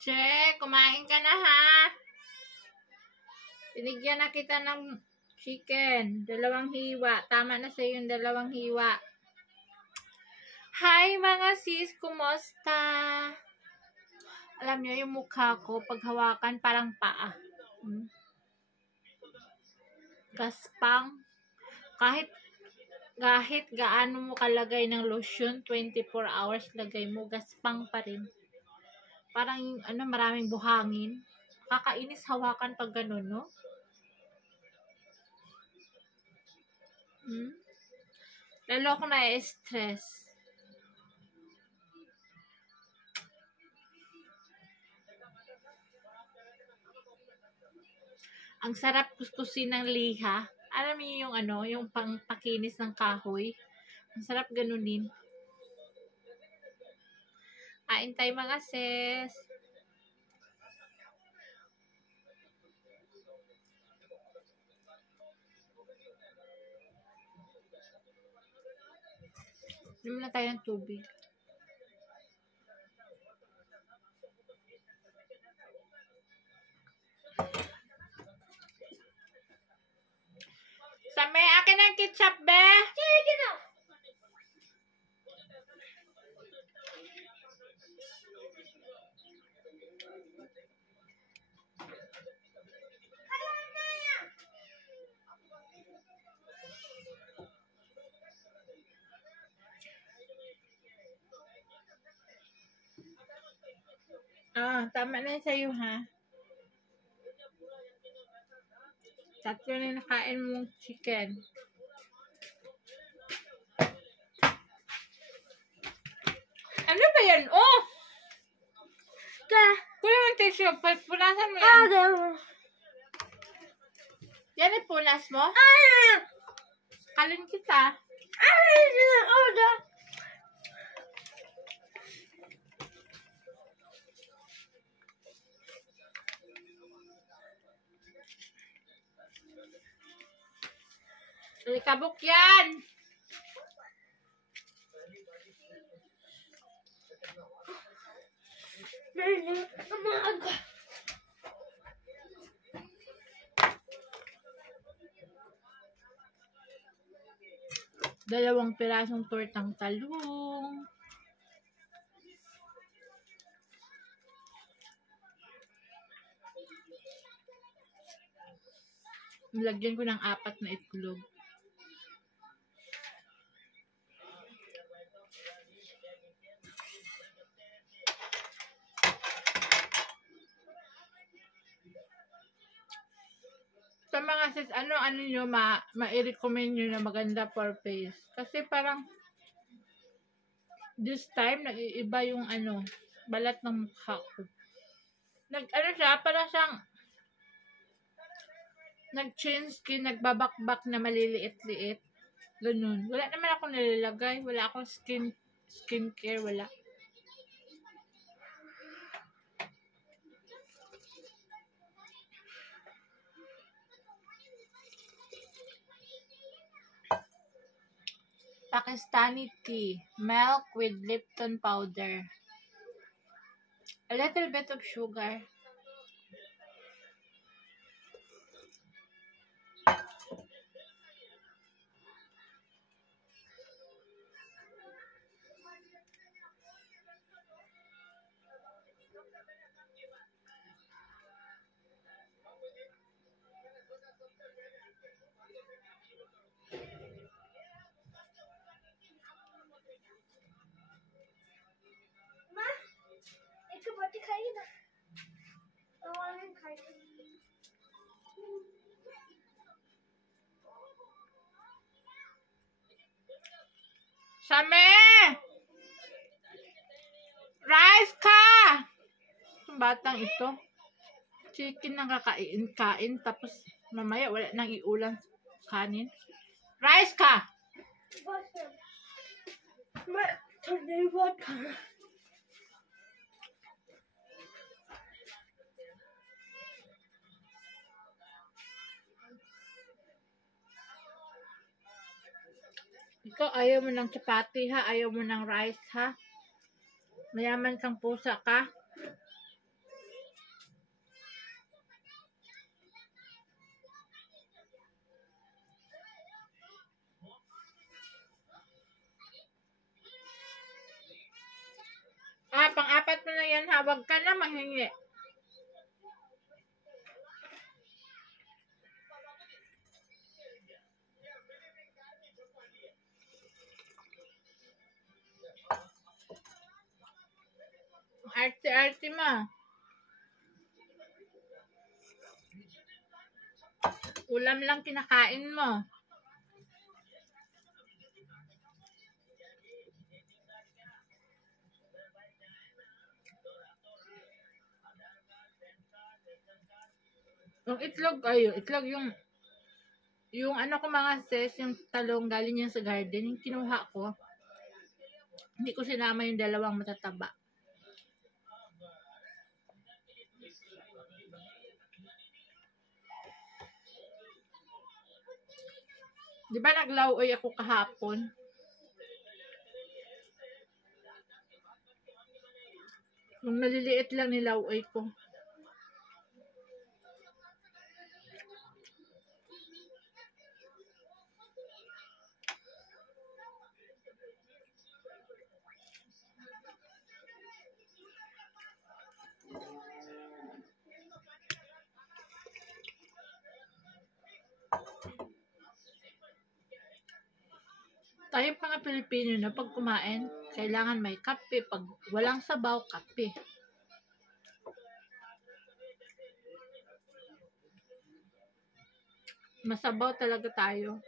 Che, kumain ka na ha? Binigyan na kita ng chicken. 2 hiwa. Tama na sa'yo yung 2 hiwa. Hi mga sis, kumusta? Alam niyo yung mukha ko, pag hawakan parang paa. Gaspang. Kahit gaano mo kalagay ng lotion, 24 hours lagay mo, gaspang pa rin. Parang maraming buhangin. Kakainis hawakan pag ganun, no? Lalo ako na-stress. Ang sarap kuskusin ng liha. Alam niyo yung yung pangpakinis ng kahoy. Ang sarap ganunin. Kain tayo mga sis. Inom na tayo ng tubig. May akin ng ketchup, be? Sige na. Tama na yun sa'yo, ha? 3 na nakain mong chicken. Ano ba yan? Oh! Kuya ng tissue. Punasan mo yan. Yan ay punas mo? Kalin kita. Likabok yan. Dalawang pirasong tortang talong. Nilagyan ko ng 4 na itlog. Sa mga sis, ano nyo ma-recommend nyo na maganda for face? Kasi parang this time, nag-iiba yung balat ng mukha ko. Parang siyang nag-change skin, nagbabakbak na maliliit-liit. Ganun. Wala naman ako nilalagay. Wala akong skincare, wala. Pakistani tea, milk with Lipton powder, a little bit of sugar. Same! Rice ka! Itong batang ito. Chicken nang kain tapos mamaya wala nang iulam kanin. Rice ka! Ikaw ayaw mo ng chapati ha, ayaw mo ng rice ha. Mayaman kang pusa ka. wag ka na manghingi. Arte-arte mo. Ulam lang kinakain mo. Yung itlog, ay, yung itlog, yung ano ko mga sis, yung talong galing yan sa garden, yung kinuha ko, hindi ko sinama yung dalawang matataba. Di ba naglawoy ako kahapon? Yung maliliit lang nilawoy ko. Tayo pa nga Pilipino na pag kumain, kailangan may kape. Pag walang sabaw, kape. Masabaw talaga tayo.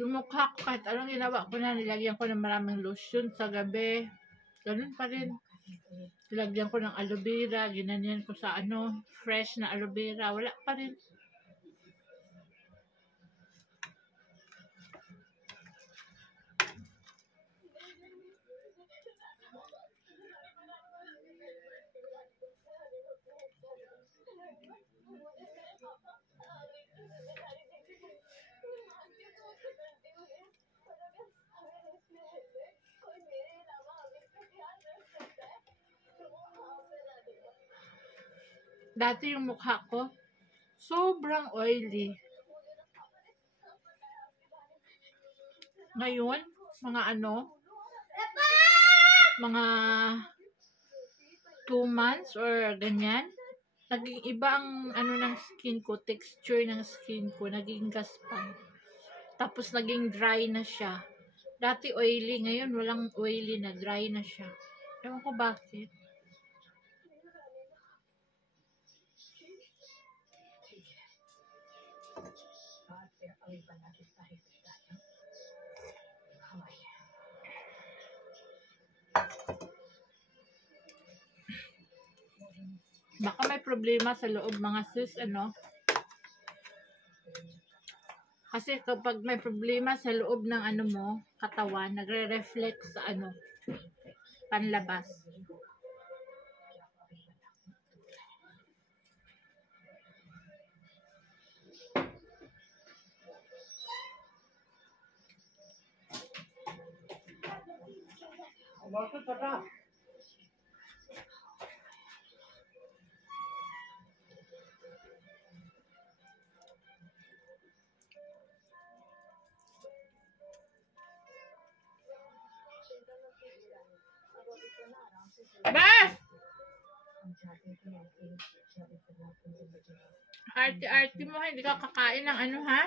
Yung mukha ko, kahit anong ginawa ko na, nilagyan ko ng maraming lotion sa gabi. Ganun pa rin. Nilagyan ko ng aloe vera, ginanyan ko sa fresh na aloe vera. Wala pa rin. Dati yung mukha ko, sobrang oily. Ngayon, mga mga 2 months or ganyan, naging iba ang ng skin ko, texture ng skin ko, naging gaspang. Tapos naging dry na siya. Dati oily, ngayon walang oily na, dry na siya. Ewan ko bakit. Baka may problema sa loob mga sis, Kasi kapag may problema sa loob ng mo, katawan, nagre-reflect sa panlabas. Bakit pa? Bas! Arte-arte mo, hindi ka kakain ng ha?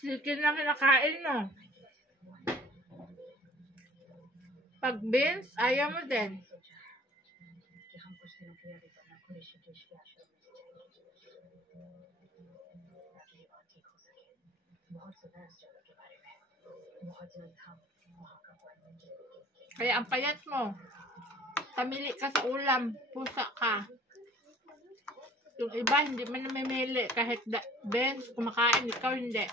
Chicken lang kinakain mo. Pag beans, ayaw mo din. Kaya ang payat mo. Pamili ka sa ulam. Pusa ka. Yung iba, hindi man namimili. Kahit beans, kumakain. Ikaw hindi.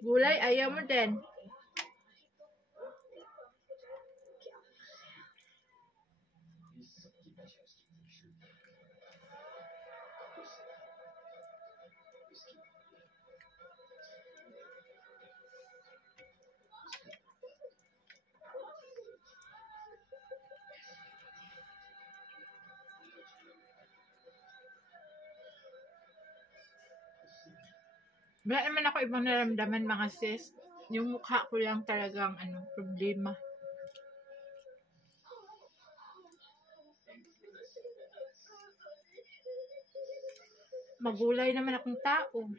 Gulay, ayaw mo din. Wala naman ako ibang naramdaman mga sis. Yung mukha ko lang talagang problema. Magulay naman akong tao.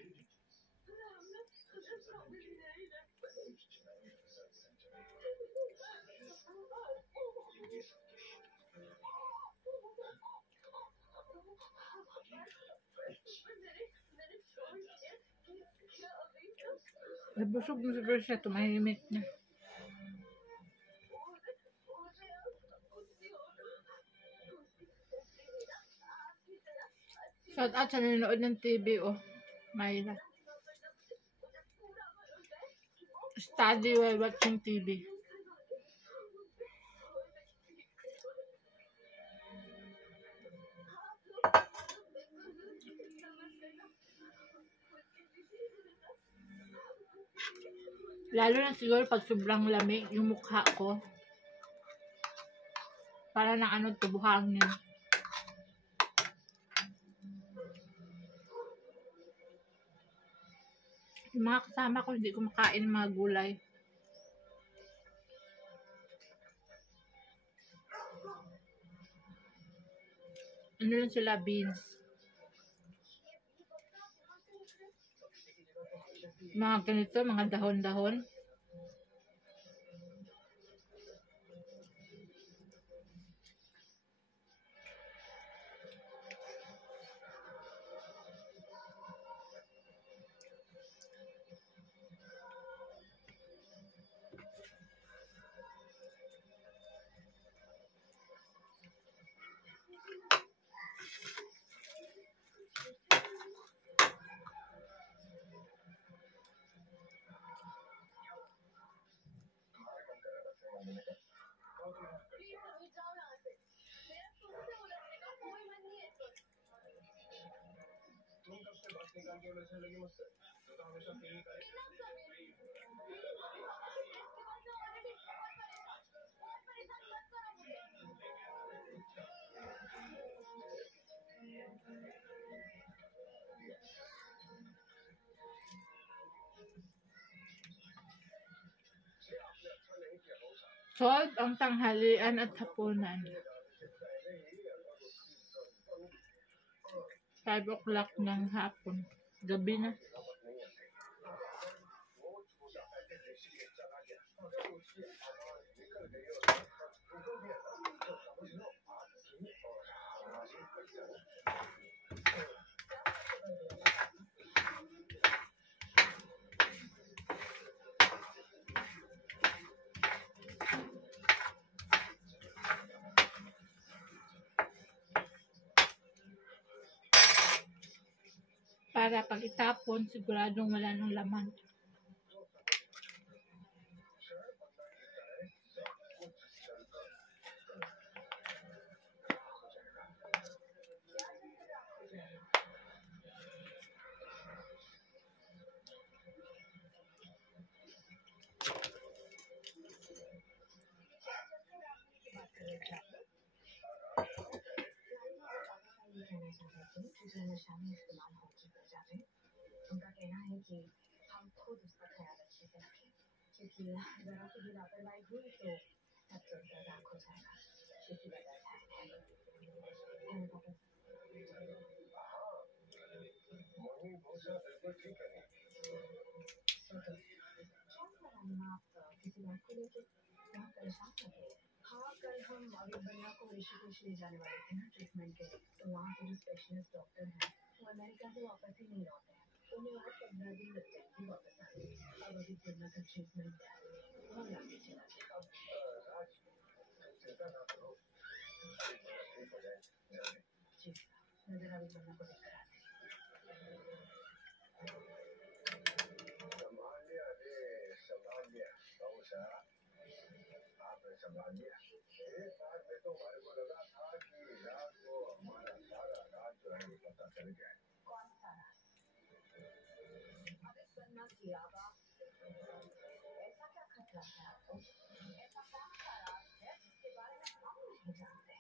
Nabusog mo siguro siya, tumahimik na. Shout out sa nanonood ng TV, oh. Myla. Study while watching TV. Lalo na siguro pag sobrang lamig yung mukha ko. Para na tubuhangin. Yung mga kasama ko hindi kumakain ng mga gulay. Ano lang sila, beans. Mga ganito, mga dahon-dahon. Solve ang tanghalian at hapunan. 5 o'clock ng hapon. Gabi na. Para pag itapon, siguradong wala nang laman. उनका कहना है कि हम खुद उसका ख्याल अच्छे से रखें क्योंकि जरा सी भी लापरवाही हुई तो सब कुछ राख हो जाएगा इसी वजह से किसी बात को लेकर बहुत परेशान हो गए। हाँ, कल हम अभिमन्यु को ऋषिकेश ले जाने वाले थे ना ट्रीटमेंट के लिए, तो वहाँ के जो स्पेशलिस्ट डॉक्टर हैं वो अमेरिका से वापस ही नहीं लौटे हैं, तो उन्हें और 15 दिन लग जाएंगे वापस आने। अब अभी कितना तक ट्रीटमेंट है वो लाके चला जी नजर अभिमन्यु को लेकर आते हैं। कौन सा राज? अब इस बनना की आवा ऐसा क्या खतरा है आपको? ऐसा कौन सा राज है जिसके बारे में हम नहीं जानते?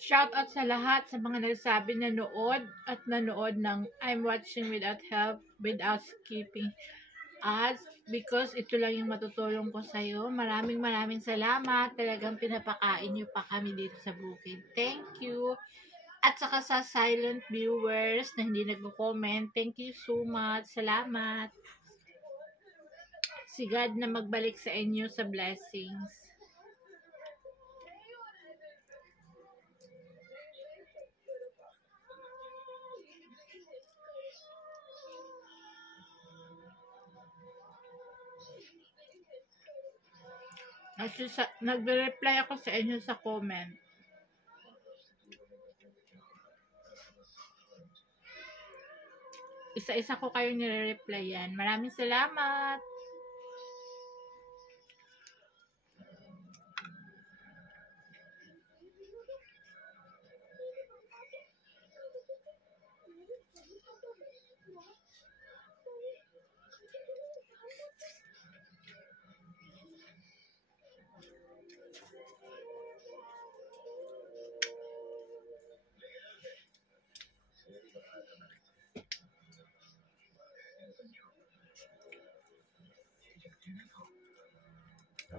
Shout out sa lahat sa mga nagsabi nanood at nanood ng I'm watching without help, without skipping ads, because ito lang yung matutulong ko sa'yo. Maraming salamat. Talagang pinapakain nyo pa kami dito sa bukid. Thank you. At saka sa silent viewers na hindi nagko-comment, thank you so much. Salamat. Si God na magbalik sa inyo sa blessings. Actually, nagre-reply ako sa inyo sa comment. Isa-isa ko kayo nire-replyan. Maraming salamat.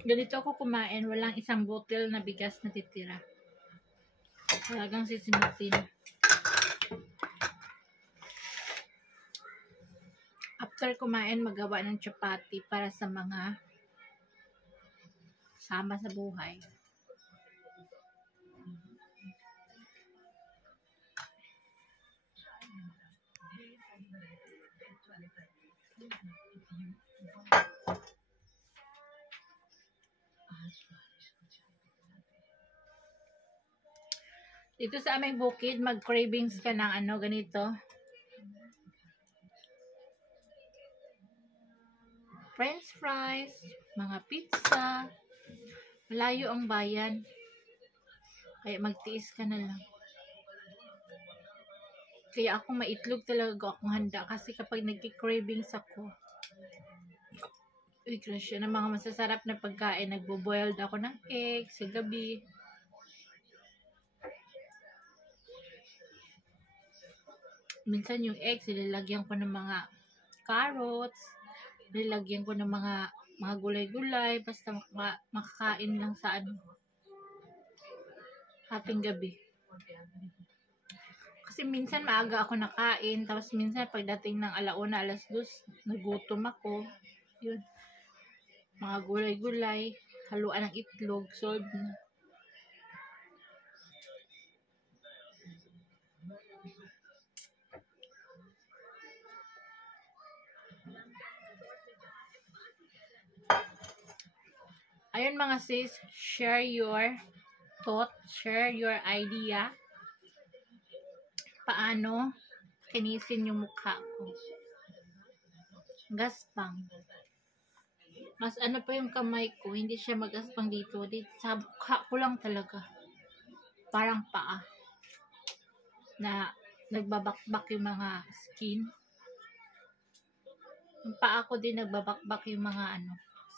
Ganito ako kumain, walang isang botel na bigas na titira. Talagang sisimutin. After kumain, magawa ng chapati para sa mga sama sa buhay. Dito sa aming bukid, mag-cravings ka ng ano, ganito. French fries, mga pizza. Malayo ang bayan. Kaya magtiis ka na lang. Kaya ako maitlog talaga akong handa kasi kapag nagki-cravings ako, grasya ng mga masasarap na pagkain, nagbo-boiled ako ng egg sa gabi. Minsan yung eggs, nilalagyan ko ng mga carrots, nilalagyan ko ng mga gulay-gulay, basta makakain lang sa ating gabi. Kasi minsan maaga ako nakain, tapos minsan pagdating ng 1:00, 2:00, nagutom ako. Yun. Mga gulay-gulay, haluan ng itlog, solved na. Ayun mga sis, share your thought, share your idea. Paano kinisin yung mukha ko. Gaspang. Mas ano pa yung kamay ko, hindi siya magaspang dito. Sa mukha ko lang talaga. Parang paa. Na nagbabakbak yung mga skin. Yung paa ko din nagbabakbak yung mga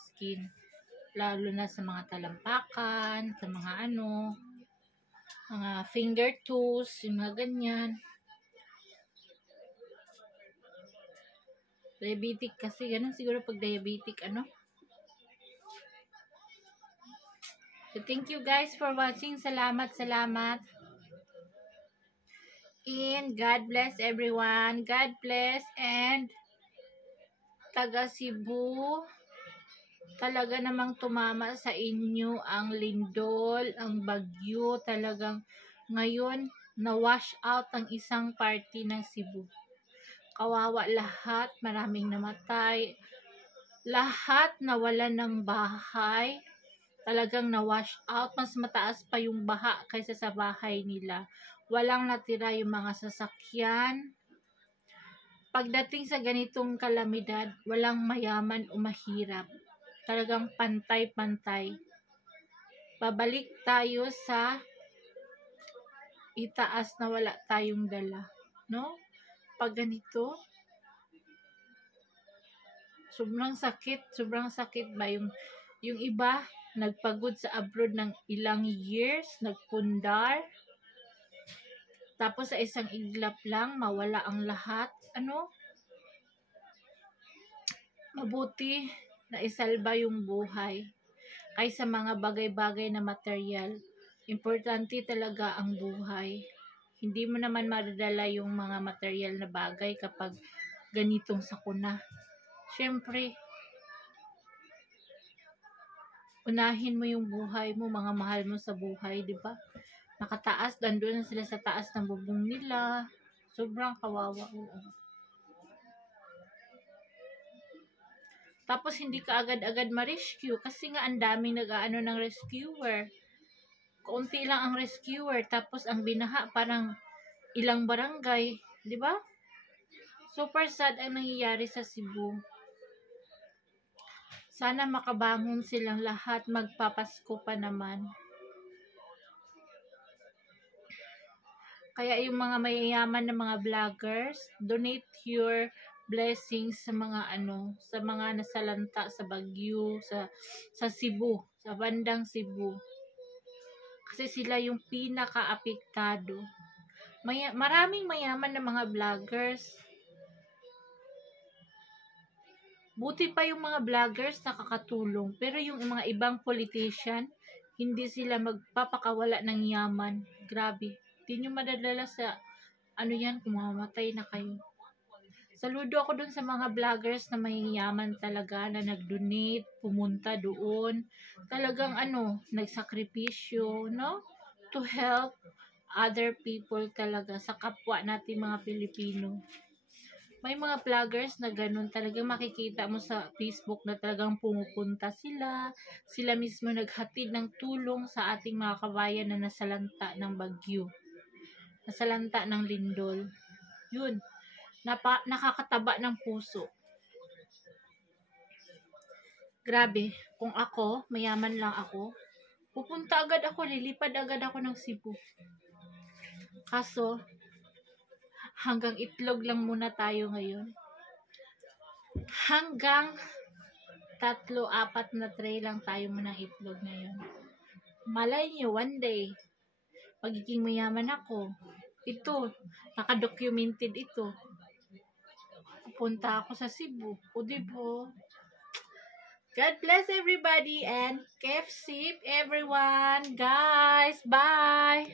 skin. Lalo na sa mga talampakan, sa mga mga finger toes, yung mga ganyan. Diabetic kasi, ganun siguro pag diabetic, So, thank you guys for watching. Salamat. And God bless everyone. God bless. And taga Cebu, talaga namang tumama sa inyo ang lindol, ang bagyo. Talagang ngayon, na-wash out ang isang party ng Cebu. Kawawa lahat, maraming namatay. Lahat nawalan ng bahay. talagang na-wash out. Mas mataas pa yung baha kaysa sa bahay nila. Walang natira yung mga sasakyan. Pagdating sa ganitong kalamidad, walang mayaman o mahirap. Talagang pantay-pantay. Babalik tayo sa itaas na wala tayong dala. No? Pag ganito, sobrang sakit ba yung iba nagpagod sa abroad ng ilang years, nagpundar, tapos sa isang iglap lang mawala ang lahat. Mabuti na isalba yung buhay kaysa mga bagay-bagay na material. Importante talaga ang buhay. Hindi mo naman madadala yung mga material na bagay kapag ganitong sakuna. Siyempre, unahin mo yung buhay mo, mga mahal mo sa buhay, di ba? Nakataas, nandun na sila sa taas ng bubong nila. Sobrang kawawa. Tapos hindi ka agad-agad ma-rescue kasi nga ang daming nag-aano ng rescuer. Kaunti lang ang rescuer, tapos ang binaha parang ilang barangay, di ba? Super sad ang nangyayari sa Cebu. Sana makabangon silang lahat, magpapasko pa naman. Kaya yung mga mayayaman na mga vloggers, donate your blessings sa mga sa mga nasalanta sa Baguio, sa Cebu, sa bandang Cebu. Kasi sila yung pinaka-apektado. Maraming mayaman na mga vloggers. Buti pa yung mga vloggers nakakatulong, pero yung mga ibang politician, hindi sila magpapakawala ng yaman. Grabe. Hindi nyo madadala sa yan kung mamamatay na kayo. Saludo ako dun sa mga vloggers na mayayaman talaga na nag-donate, pumunta doon. Talagang nagsakripisyo, no? To help other people talaga sa kapwa natin mga Pilipino. May mga vloggers na ganun, talagang makikita mo sa Facebook na talagang pumupunta sila. Sila mismo naghatid ng tulong sa ating mga kabayan na nasalanta ng bagyo. Nasalanta ng lindol. Yun. Nakakataba ng puso. Grabe. Kung ako, mayaman lang ako, pupunta agad ako, lilipad agad ako ng Cebu. Kaso, hanggang itlog lang muna tayo ngayon. Hanggang 3-4 na tray lang tayo muna ng itlog ngayon. Malay nyo, one day, magiging mayaman ako. Ito, naka-documented ito. Pupunta ako sa Cebu. O diba? God bless everybody and keep safe everyone. Guys, bye!